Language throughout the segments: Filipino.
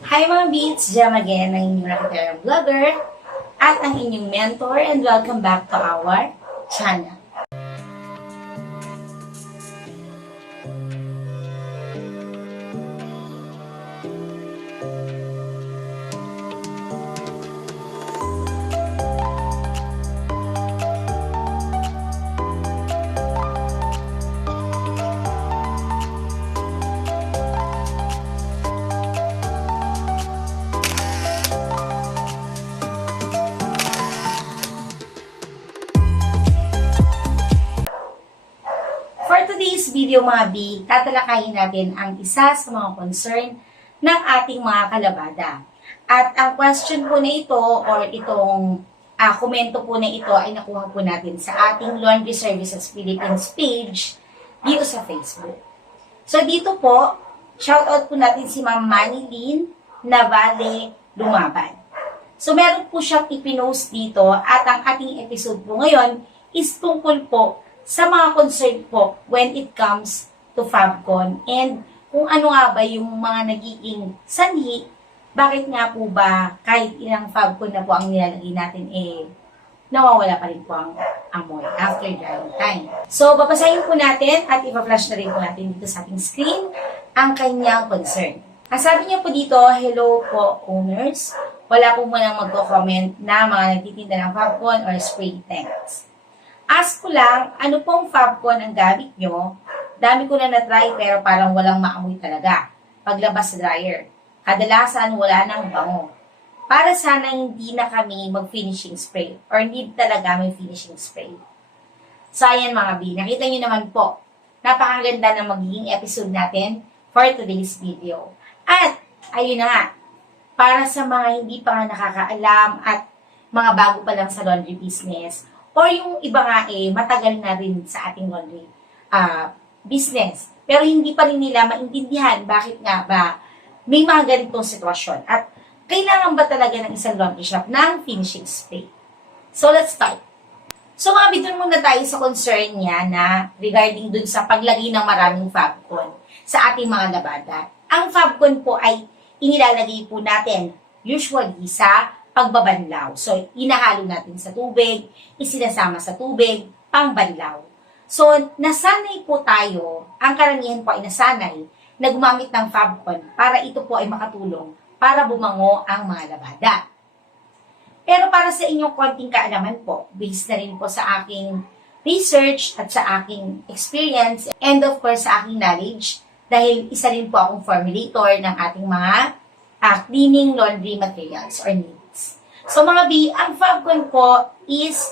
Hi mga beats! Jam again ang inyong nakitayang vlogger at ang inyong mentor, and welcome back to our channel. For today's video mga B, tatalakayin natin ang isa sa mga concern ng ating mga kalabada. At ang question po na ito or itong komento po na ito ay nakuha po natin sa ating Laundry Services Philippines page dito sa Facebook. So dito po, shoutout po natin si Ma'am Manilyn Navale Lumaban. So meron po siyang ipinost dito at ang ating episode po ngayon is tungkol po sa mga concern po when it comes to Fabcon and kung ano nga ba yung mga nagiging sanhi, bakit nga po ba kahit ilang Fabcon na po ang nilalagay natin nawawala pa rin po ang amoy after drying time. So babasahin po natin at ipa-flash na rin po natin dito sa ating screen ang kanyang concern. Ang sabi niya po dito, hello po owners, wala po munang magko-comment na mga nagtitinda ng Fabcon or spray tanks. Ask ko lang, ano pong Fabcon ang gamit nyo? Dami ko na na-try pero parang walang maamoy talaga. Paglabas sa dryer. Kadalasan wala nang bango. Para sana hindi na kami mag-finishing spray or need talaga may finishing spray. So ayan mga B, nakita nyo naman po, napakaganda ng magiging episode natin for today's video. At ayun na nga, para sa mga hindi pa nga nakakaalam at mga bago pa lang sa laundry business, or yung iba nga matagal na rin sa ating laundry business. Pero hindi pa rin nila maintindihan bakit nga ba may mga ganitong sitwasyon. At kailangan ba talaga ng isang laundry shop ng finishing spray? So let's start. So mga bidon muna tayo sa concern niya na regarding dun sa paglagay ng maraming Fabcon sa ating mga labada. Ang Fabcon po ay inilalagay po natin usually sa pagbabanlaw. So, inahalo natin sa tubig, isinasama sa tubig, pangbanlaw. So, nasanay po tayo, ang karamihan po ay nasanay, na gumamit ng Fabcon para ito po ay makatulong para bumango ang mga labada. Pero para sa inyong konting kaalaman po, based na rin po sa aking research at sa aking experience, and of course sa aking knowledge, dahil isa rin po akong formulator ng ating mga cleaning laundry materials or needs. So mga B, ang Fabcon po is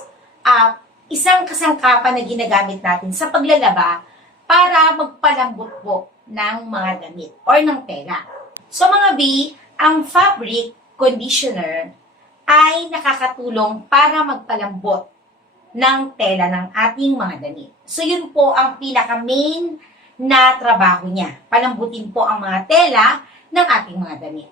isang kasangkapan na ginagamit natin sa paglalaba para magpalambot po ng mga damit or ng tela. So mga B, ang fabric conditioner ay nakakatulong para magpalambot ng tela ng ating mga damit. So yun po ang pinaka-main na trabaho niya. Palambutin po ang mga tela ng ating mga damit.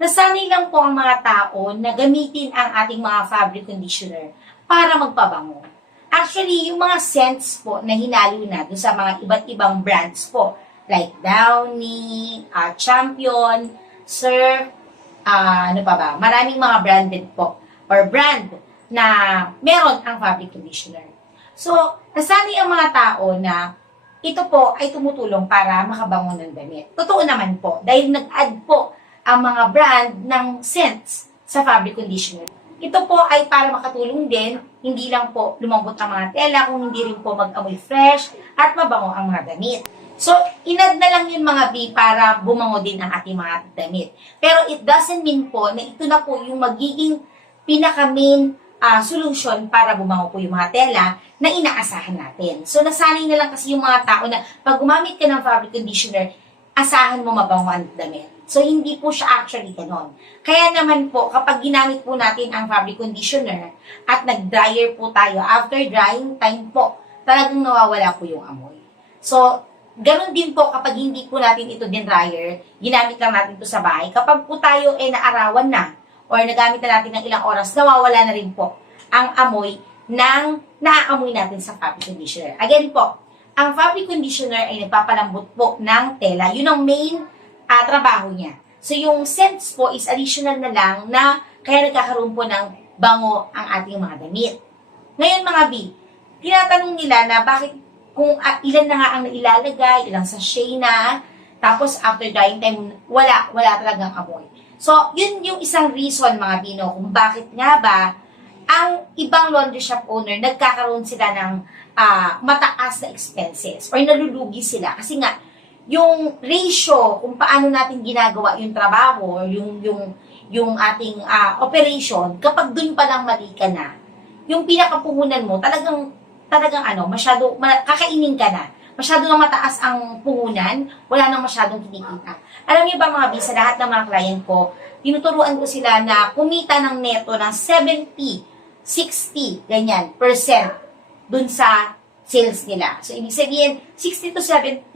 Nasanay lang po ang mga tao na gamitin ang ating mga fabric conditioner para magpabango. Actually, yung mga scents po na hinalo na doon sa mga iba't ibang brands po, like Downy, Champion, Surf, ano pa ba, maraming mga branded po, or brand na meron ang fabric conditioner. So, nasanay ang mga tao na ito po ay tumutulong para makabango ng damit. Totoo naman po, dahil nag-add po ang mga brand ng scents sa fabric conditioner. Ito po ay para makatulong din, hindi lang po lumambot ang mga tela, kung hindi rin po mag-amoy fresh at mabango ang mga damit. So, inad na lang yun mga B para bumango din ang ating mga damit. Pero it doesn't mean po na ito na po yung magiging pinaka-main solution para bumango po yung mga tela na inaasahan natin. So, nasanay na lang kasi yung mga tao na pag gumamit ka ng fabric conditioner, asahan mo mabango ang damit. So, hindi po siya actually ganon. Kaya naman po, kapag ginamit po natin ang fabric conditioner at nag-dryer po tayo, after drying time po, talagang nawawala po yung amoy. So, ganon din po kapag hindi po natin ito din dryer, ginamit lang natin ito sa bahay. Kapag po tayo naarawan na or nagamit na natin ng ilang oras, nawawala na rin po ang amoy ng naaamoy natin sa fabric conditioner. Again po, ang fabric conditioner ay nagpapalambot po ng tela. Yun ang main trabaho niya. So yung scents po is additional na lang na kaya nagkakaroon po ng bango ang ating mga damit. Ngayon mga B, tinatanong nila na bakit kung ilan na nga ang nailalagay, ilang sachet na, tapos after drying time, wala talagang amoy. So, yun yung isang reason mga Bino kung bakit nga ba ang ibang laundry shop owner nagkakaroon sila ng mataas na expenses or nalulugi sila. Kasi nga, yung ratio kung paano natin ginagawa yung trabaho or yung ating operation, kapag dun pa lang mali ka na, yung pinakapuhunan mo, talagang kakainin ka na. Masyado na mataas ang puhunan, wala nang masyadong kinikita. Alam niyo ba mga bisa, lahat ng mga client ko, tinuturuan ko sila na kumita ng neto ng 70, 60, ganyan, percent dun sa sales nila. So, ibig sabihin, 60 to 70%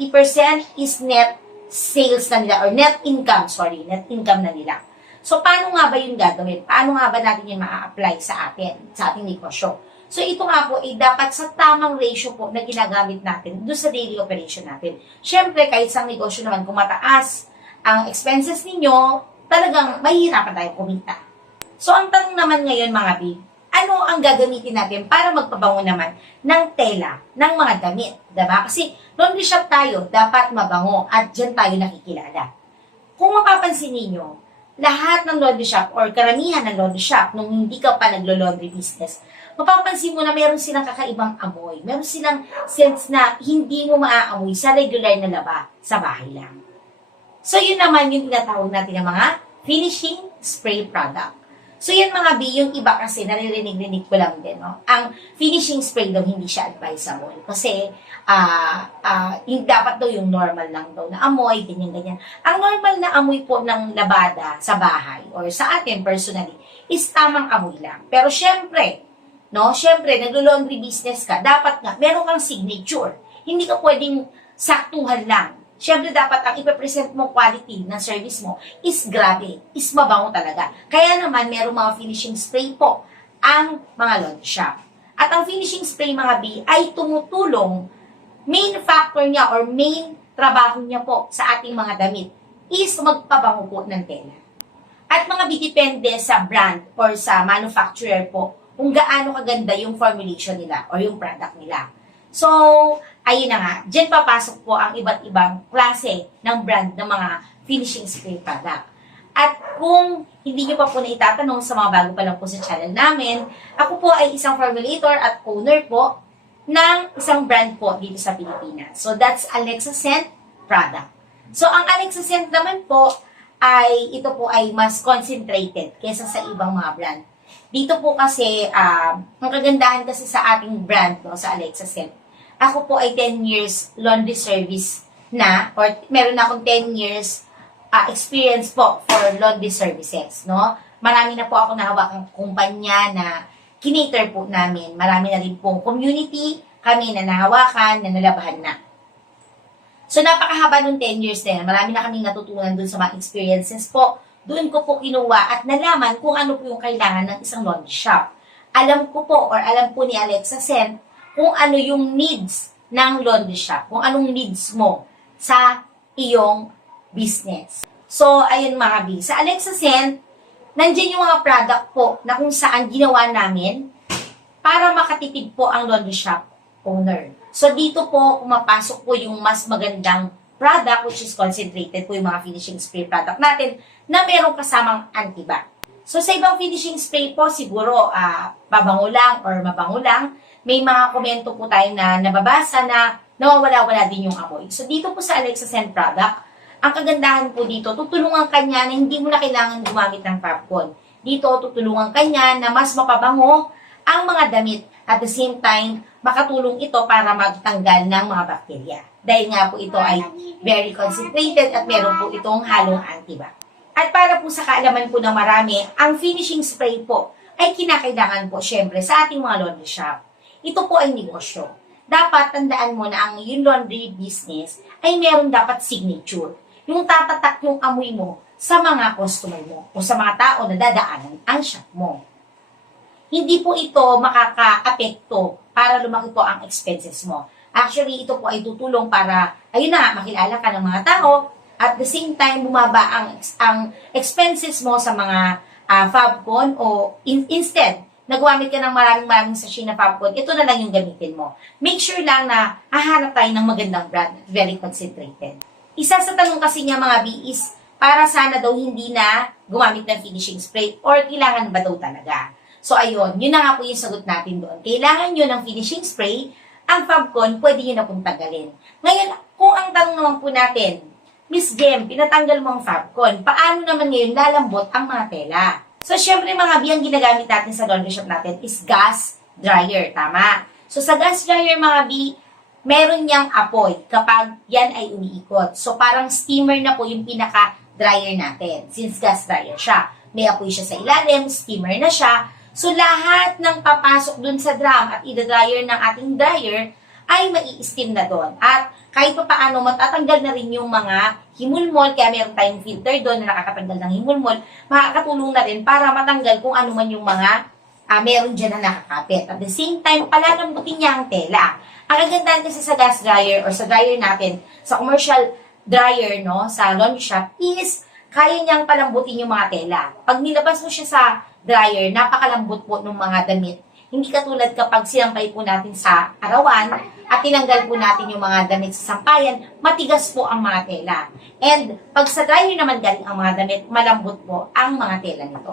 is net sales na nila, or net income na nila. So, paano nga ba yun gagawin? Paano nga ba natin yun maa-apply sa ating negosyo? So, ito nga po, dapat sa tamang ratio po na ginagamit natin doon sa daily operation natin. Siyempre, kahit sa negosyo naman, kung mataas ang expenses ninyo, talagang mahihirapan tayo kumita. So, ang tanong naman ngayon, mga B, ano ang gagamitin natin para magpabango naman ng tela, ng mga damit? Diba? Kasi, laundry shop tayo, dapat mabango at dyan tayo nakikilala. Kung mapapansin ninyo, lahat ng laundry shop or karamihan ng laundry shop nung hindi ka pa naglo-laundry business, mapapansin mo na meron silang kakaibang amoy. Meron silang sense na hindi mo maaamoy sa regular na laba sa bahay lang. So, yun naman yung tinatawag natin ng mga finishing spray product. So, yan mga B, yung iba kasi naririnig-rinig ko lang din, no? Ang finishing spray daw, hindi siya advisable. Kasi, yung dapat daw yung normal lang daw na amoy, ganyan-ganyan. Ang normal na amoy po ng labada sa bahay, or sa atin personally, is tamang amoy lang. Pero syempre, naglo-laundry business ka, dapat nga, meron kang signature. Hindi ka pwedeng saktuhan lang. Syempre, dapat ang ipapresent mo quality ng service mo is grabe, is mabango talaga. Kaya naman, merong mga finishing spray po ang mga laundry shop. At ang finishing spray, mga B, ay tumutulong, main factor niya or main trabaho niya po sa ating mga damit is magpabango po ng tela. At mga B, depende sa brand or sa manufacturer po kung gaano kaganda yung formulation nila or yung product nila. So, ayun na nga, dyan papasok po ang iba't ibang klase ng brand ng mga finishing spray product. At kung hindi nyo pa po naitatanong sa mga bago pa lang po sa channel namin, ako po ay isang formulator at owner po ng isang brand po dito sa Pilipinas. So, that's Alexa Scent product. So, ang Alexa Scent naman po ito po ay mas concentrated kaysa sa ibang mga brand. Dito po kasi, ang kagandahan kasi sa ating brand, sa Alexa Scent, ako po ay 10 years laundry service na, or meron na akong 10 years experience po for laundry services, no? Marami na po ako nahawakang kumpanya na kinater po namin. Marami na rin pong community kami na nahawakan, na nalabahan na. So, napakahaba nung 10 years na yan. Marami na kaming natutunan dun sa mga experiences po. Doon ko po kinuha at nalaman kung ano po yung kailangan ng isang laundry shop. Alam ko po, or alam po ni Alexa Scent, kung ano yung needs ng laundry shop, kung anong needs mo sa iyong business. So, ayun mga B. Sa Alexa Scent, nandiyan yung mga product po na kung saan ginawa namin para makatipid po ang laundry shop owner. So, dito po, pumapasok po yung mas magandang product, which is concentrated po yung mga finishing spray product natin na merong kasamang antibac. So, sa ibang finishing spray po, siguro, mabango lang or mabango lang, may mga komento po tayo na nababasa na nawawala-wala din yung amoy. So, dito po sa Alexa Scent product, ang kagandahan po dito, tutulungan kanya na hindi mo na kailangan gumamit ng Fabcon. Dito, tutulungan kanya na mas mapabango ang mga damit. At the same time, makatulong ito para magtanggal ng mga bakterya. Dahil nga po ito ay very concentrated at meron po itong halong antibac. At para po sa kaalaman po ng marami, ang finishing spray po ay kinakailangan po syempre sa ating mga laundry shop. Ito po ay negosyo. Dapat tandaan mo na ang yung laundry business ay meron dapat signature. Yung tatatak yung amoy mo sa mga customer mo o sa mga tao na dadaanan ang shop mo. Hindi po ito makaka-apekto para lumaki po ang expenses mo. Actually, ito po ay tutulong para, ayun na, makilala ka ng mga tao at the same time bumaba ang expenses mo sa mga Fabcon o instead na gumamit ka ng maraming sachet na Fabcon, ito na lang yung gamitin mo. Make sure lang na hahanap tayo ng magandang brand at very concentrated. Isa sa tanong kasi niya mga B is, para sana daw hindi na gumamit ng finishing spray or kailangan ba daw talaga? So ayun, yun na nga po yung sagot natin doon. Kailangan nyo ng finishing spray, ang Fabcon, pwede nyo na pong tanggalin. Ngayon, kung ang tanong naman po natin, Miss Gem, pinatanggal mo ang Fabcon, paano naman ngayon lalambot ang mga tela? So, syempre mga biyang ginagamit natin sa laundry shop natin is gas dryer, tama? So, sa gas dryer mga bi, meron niyang apoy kapag yan ay umiikot. So, parang steamer na po yung pinaka-dryer natin since gas dryer siya. May apoy siya sa ilalim, steamer na siya. So, lahat ng papasok dun sa drum at ida-dryer ng ating dryer ay mai-steam na doon. At kahit pa paano, matatanggal na rin yung mga himulmol, kaya meron tayong filter doon na nakakatanggal ng himulmol, makakatulong na rin para matanggal kung ano man yung mga meron dyan na nakakapit. At the same time, palalambutin niya ang tela. Ang kagandahan kasi sa gas dryer or sa dryer natin, sa commercial dryer, no, sa laundry shop, is kaya niyang palambutin yung mga tela. Pag nilabas mo siya sa dryer, napakalambot po ng mga damit. Hindi katulad kapag sinampay po natin sa arawan at tinanggal po natin yung mga damit sa sampayan, matigas po ang mga tela. And pag sa dryer naman galing ang mga damit, malambot po ang mga tela nito.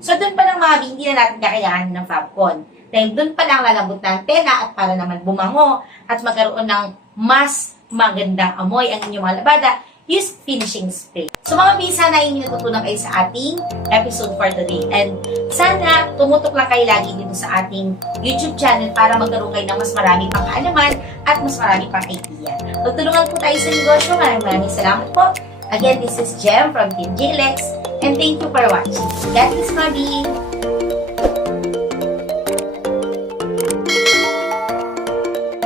So doon pa lang mga hindi na natin kakayahan ng Fabcon. Dahil doon pa lang lalambot na ang tela at para naman bumango at magkaroon ng mas magandang amoy ang inyong mga labada, use finishing spray. So mga bisa na yung natutunan kayo sa ating episode for today. And sana tumutok lang kayo lagi dito sa ating YouTube channel para magkaroon kayo ng mas marami pang kaalaman at mas marami pang idea. Magtulungan po tayo sa negosyo. Maraming salamat po. Again, this is Jem from Team JLEX and thank you for watching. God bless, Mabi!